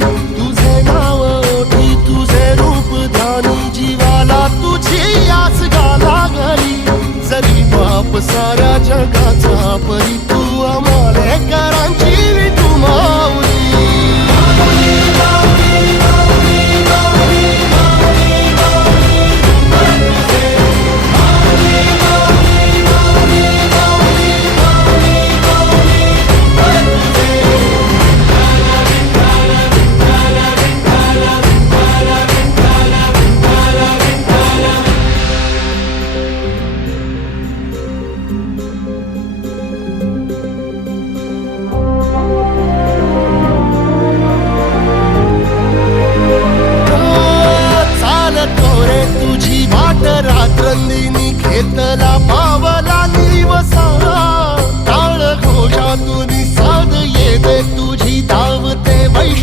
तुझे नाव ओठी तुझे रूप ध्यानी जीवाला तुझी आस गा लागली जरी बाप सा